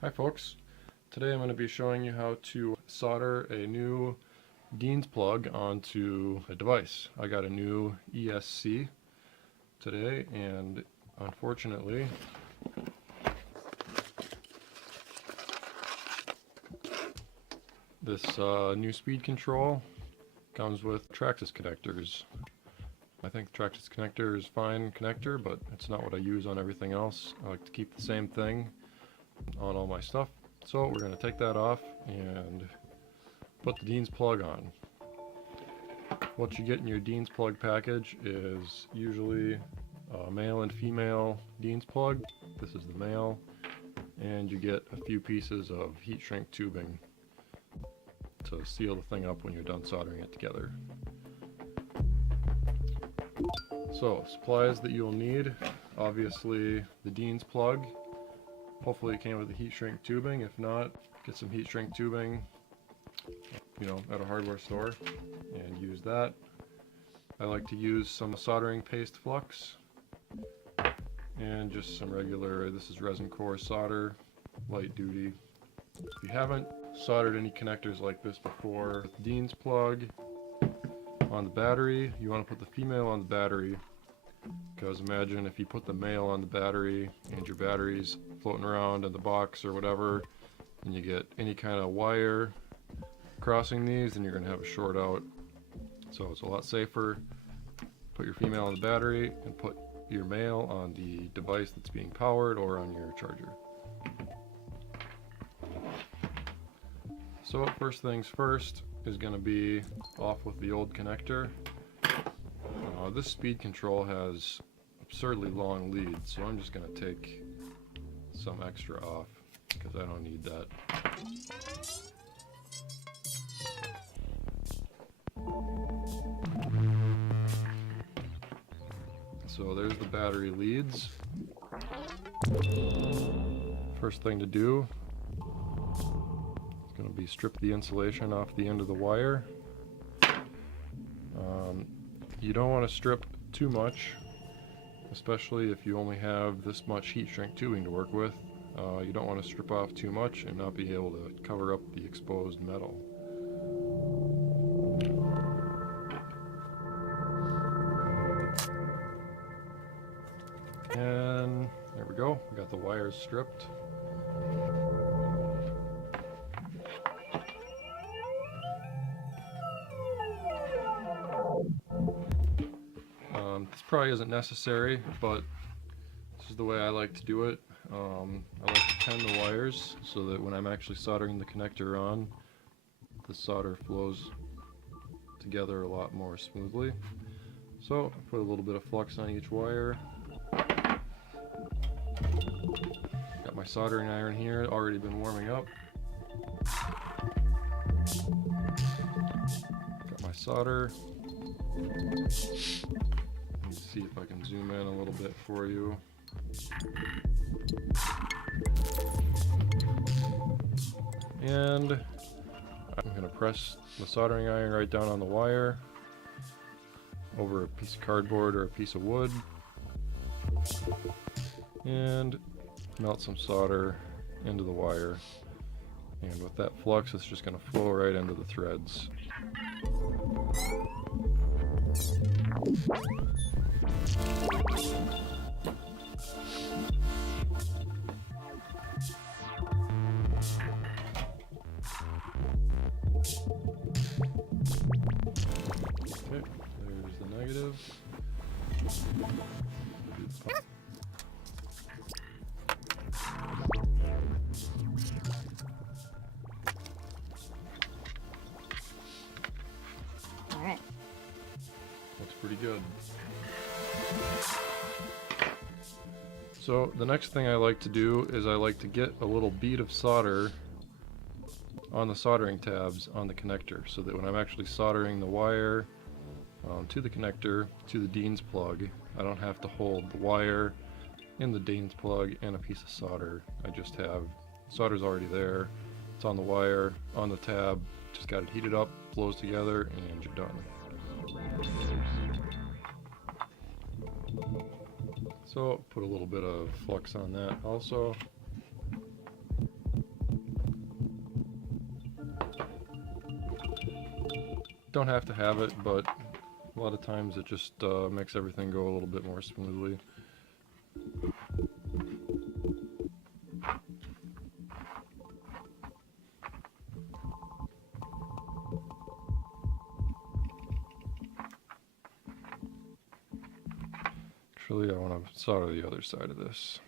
Hi folks, today I'm going to be showing you how to solder a new Dean's plug onto a device. I got a new ESC today and unfortunately this new speed control comes with Traxxas connectors. I think Traxxas connector is fine connector, but it's not what I use on everything else. I like to keep the same thing on all my stuff. So we're going to take that off and put the Dean's plug on. What you get in your Dean's plug package is usually a male and female Dean's plug. This is the male, and you get a few pieces of heat shrink tubing to seal the thing up when you're done soldering it together. So supplies that you'll need, obviously the Dean's plug. Hopefully it came with the heat shrink tubing. If not, get some heat shrink tubing, at a hardware store and use that. I like to use some soldering paste flux and just some regular, this is resin core solder, light duty. If you haven't soldered any connectors like this before, with Dean's plug on the battery, you want to put the female on the battery, because imagine if you put the male on the battery and your battery's floating around in the box or whatever, and you get any kind of wire crossing these, then you're going to have a short out. So it's a lot safer. Put your female on the battery and put your male on the device that's being powered or on your charger. So first things first is going to be off with the old connector. This speed control has absurdly long leads, so I'm just going to take some extra off because I don't need that. So there's the battery leads. First thing to do is going to be strip the insulation off the end of the wire. You don't want to strip too much, especially if you only have this much heat shrink tubing to work with. You don't want to strip off too much and not be able to cover up the exposed metal. And there we go, we got the wires stripped. This probably isn't necessary, but this is the way I like to do it. I like to tend the wires so that when I'm actually soldering the connector on, the solder flows together a lot more smoothly. So I put a little bit of flux on each wire. Got my soldering iron here, already been warming up. Got my solder. Let's see if I can zoom in a little bit for you. And I'm going to press the soldering iron right down on the wire over a piece of cardboard or a piece of wood and melt some solder into the wire. And with that flux, it's just going to flow right into the threads. Okay, there's the negative. Alright. Looks pretty good. So the next thing I like to do is I like to get a little bead of solder on the soldering tabs on the connector, so that when I'm actually soldering the wire to the connector to the Dean's plug, I don't have to hold the wire in the Dean's plug and a piece of solder. I just have solder's already there, it's on the wire, on the tab, just got it heated up, flows together, and you're done. So put a little bit of flux on that also. don't have to have it, but a lot of times it just makes everything go a little bit more smoothly. Actually, I want to solder the other side of this.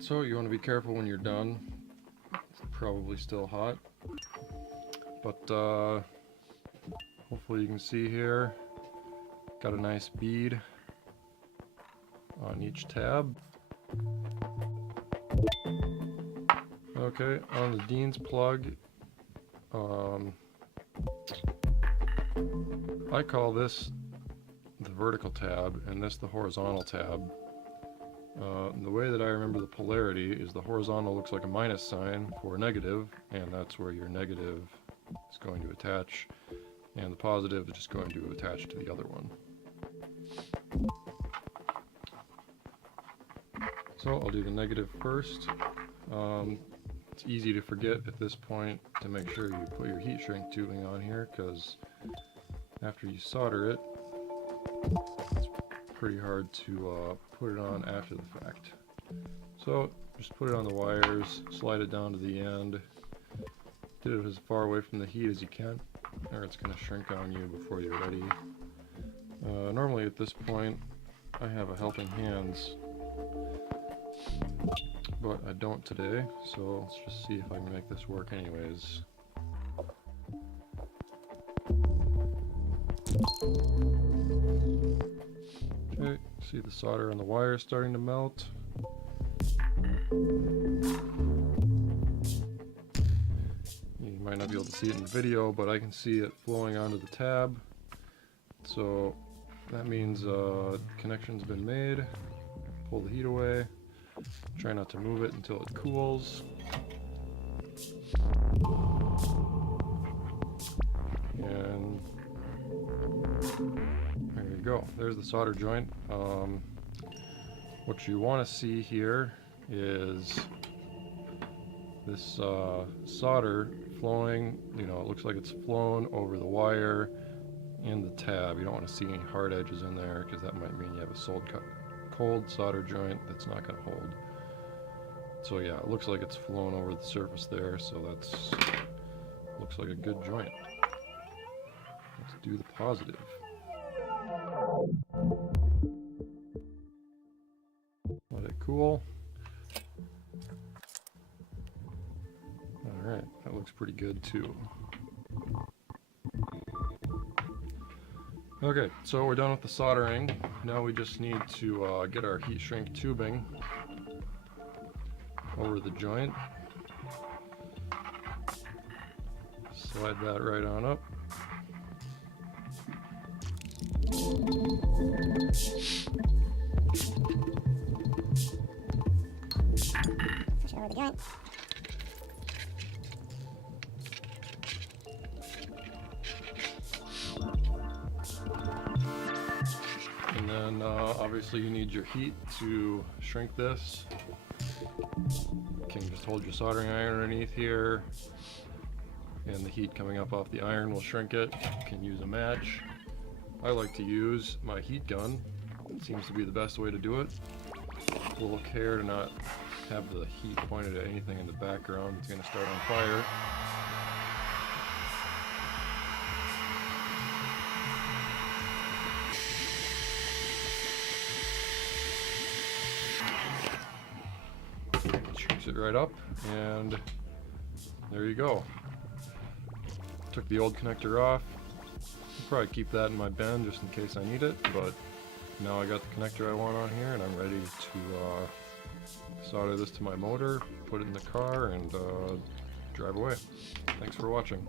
So you want to be careful when you're done. It's probably still hot, but hopefully you can see here, got a nice bead on each tab. Okay, on the Dean's plug, I call this the vertical tab and this the horizontal tab. The way that I remember the polarity is the horizontal looks like a minus sign for negative, and that's where your negative is going to attach, and the positive is just going to attach to the other one. So I'll do the negative first. It's easy to forget at this point to make sure you put your heat shrink tubing on here, because after you solder it, it's pretty hard to put it on after the fact. So just put it on the wires, slide it down to the end, get it as far away from the heat as you can, or it's going to shrink on you before you're ready. Normally at this point I have a helping hands, but I don't today, so let's just see if I can make this work anyways. Okay, see the solder on the wire starting to melt. You might not be able to see it in the video, but I can see it flowing onto the tab. So that means connection's been made. Pull the heat away. Try not to move it until it cools. And there you go. There's the solder joint. What you want to see here is this solder flowing. You know, it looks like it's flown over the wire in the tab. You don't want to see any hard edges in there, because that might mean you have a cold solder joint that's not going to hold. So yeah, it looks like it's flown over the surface there, so that's looks like a good joint. Let's do the positive. Let it cool. Alright, that looks pretty good too. Okay, so we're done with the soldering. Now we just need to get our heat shrink tubing over the joint. Slide that right on up. Push it over the joint. And then obviously you need your heat to shrink this. You can just hold your soldering iron underneath here, and the heat coming up off the iron will shrink it. You can use a match. I like to use my heat gun. It seems to be the best way to do it. A little care to not have the heat pointed at anything in the background. It's going to start on fire. Shrinks it right up, and there you go. Took the old connector off. I'll probably keep that in my bin just in case I need it, but now I got the connector I want on here, and I'm ready to solder this to my motor, put it in the car, and drive away. Thanks for watching.